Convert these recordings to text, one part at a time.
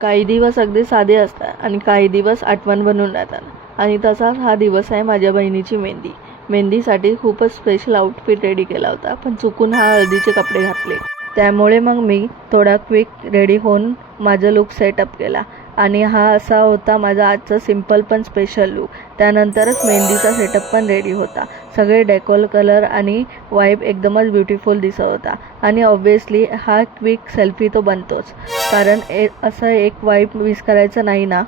काही दिवस अगदी साधे असतात आणि काही दिवस आठवण बनून राहतात आणि तसाच हा दिवस आहे माझ्या बहिणीची मेहंदी. मेहंदीसाठी खूपच स्पेशल आउटफिट रेडी केला होता, पण चुकून हा हळदीचे कपडे घातले. त्यामुळे मग मी थोडा क्विक रेडी होऊन माझा लुक सेटअप केला आणि हा असा होता माझा आजचा सिंपल पण स्पेशल लुक. त्यानंतरच मेहंदीचा सेटअप पण रेडी होता. सगळे डेकोल कलर आणि वाईब एकदमच ब्युटिफुल दिसत होता आणि ऑब्व्हियसली हा क्विक सेल्फी तो बनतोच, कारण असं एक वाईब मिस करायचं नाही ना.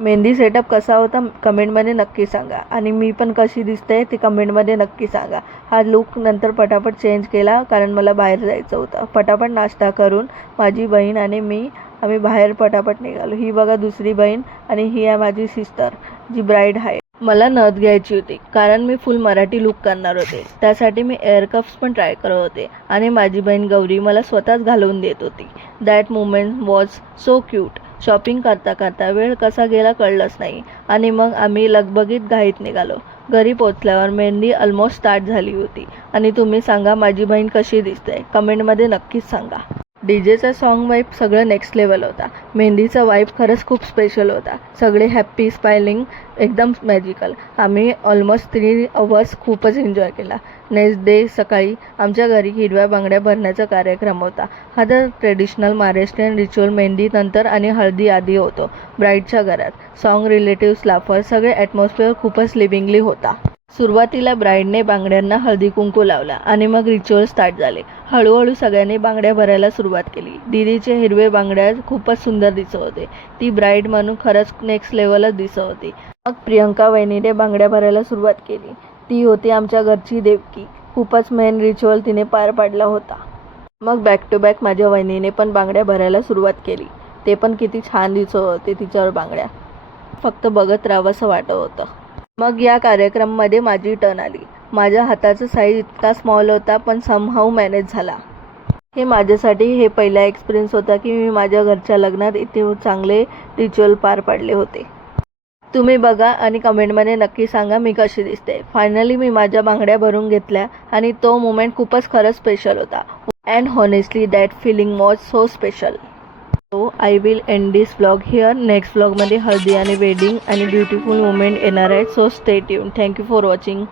मेहंदी सेटअप कसा होता कमेंटमध्ये नक्की सांगा आणि मी पण कशी दिसते ते कमेंटमध्ये नक्की सांगा. हा लुक नंतर पटापट चेंज केला कारण मला बाहेर जायचं होतं. पटापट नाश्ता करून माझी बहीण आणि मी आम्ही बाहेर पटापट निघालो. ही बघा दुसरी बहीण आणि ही आहे माझी सिस्टर जी ब्राईड आहे. मला नथ घ्यायची होती कारण मी फुल मराठी लुक करणार होते. त्यासाठी मी एअर कप्स पण ट्राय करत होते आणि माझी बहीण गौरी मला स्वतःच घालवून देत होती. That moment was so cute. Shopping करता करता वेळ कसा गेला कळलंच नाही आणि मग आम्ही लगबगीत घाईत निघालो. घरी पोचल्यावर मेहंदी ऑलमोस्ट स्टार्ट झाली होती आणि तुम्ही सांगा माझी बहीण कशी दिसते कमेंटमध्ये नक्कीच सांगा. डीजेचा सॉन्ग वाईब सगळं नेक्स्ट लेवल होता. मेहंदीचा वाईब खरंच खूप स्पेशल होता. सगळे हॅप्पी स्माइलिंग एकदम मॅजिकल. आम्ही ऑलमोस्ट 3 अवर्स खूपच एन्जॉय केला. नेक्स्ट डे सकाळी आमच्या घरी हिरव्या बांगड्या भरण्याचा कार्यक्रम होता. हा तर ट्रेडिशनल महाराष्ट्रीयन रिच्युअल मेहंदी नंतर आणि हळदी आधी होतो ब्राईडच्या घरात. सॉन्ग, रिलेटिव्स, लाफर सगळे ॲटमॉस्फिअर खूपच लिव्हिंगली होता. सुरुवातीला ब्राईडने बांगड्यांना हळदी कुंकू लावला आणि मग रिच्युअल स्टार्ट झाले. हळूहळू सगळ्यांनी बांगड्या भरायला सुरुवात केली. दीदीचे हिरवे बांगड्या खूपच सुंदर दिसत होते. ती ब्राईड म्हणून खरंच नेक्स्ट लेवलच दिसत होती. मग प्रियंका वहिनीने बांगड्या भरायला सुरुवात केली. ती होती आमच्या घरची देवकी. खूपच मेन रिच्युअल तिने पार पाडला होता. मग बॅक टू बॅक माझ्या वहिनीने पण बांगड्या भरायला सुरुवात केली. ते पण किती छान दिसत होते तिच्यावर बांगड्या. फक्त बघत राहावंसं वाटत होतं. मग या कार्यक्रमामध्ये माझी टर्न आली. माझ्या हाताचा साईज इतका स्मॉल होता पण समहाऊ मॅनेज झाला. हे माझ्यासाठी हे पहिला एक्सपिरियन्स होता की मी माझ्या घरच्या लग्नात इथे चांगले रिच्युअल पार पाडले होते. तुम्ही बघा आणि कमेंटमध्ये नक्की सांगा मी कशी दिसते. फायनली मी माझ्या बांगड्या भरून घेतल्या आणि तो मोमेंट खूपच खरंच स्पेशल होता. And honestly that feeling was so special. So I will end this vlog here. Next व्लॉगमध्ये हळदी आणि वेडिंग आणि ब्युटिफुल मोमेंट येणार आहे. So stay tune. Thank you for watching.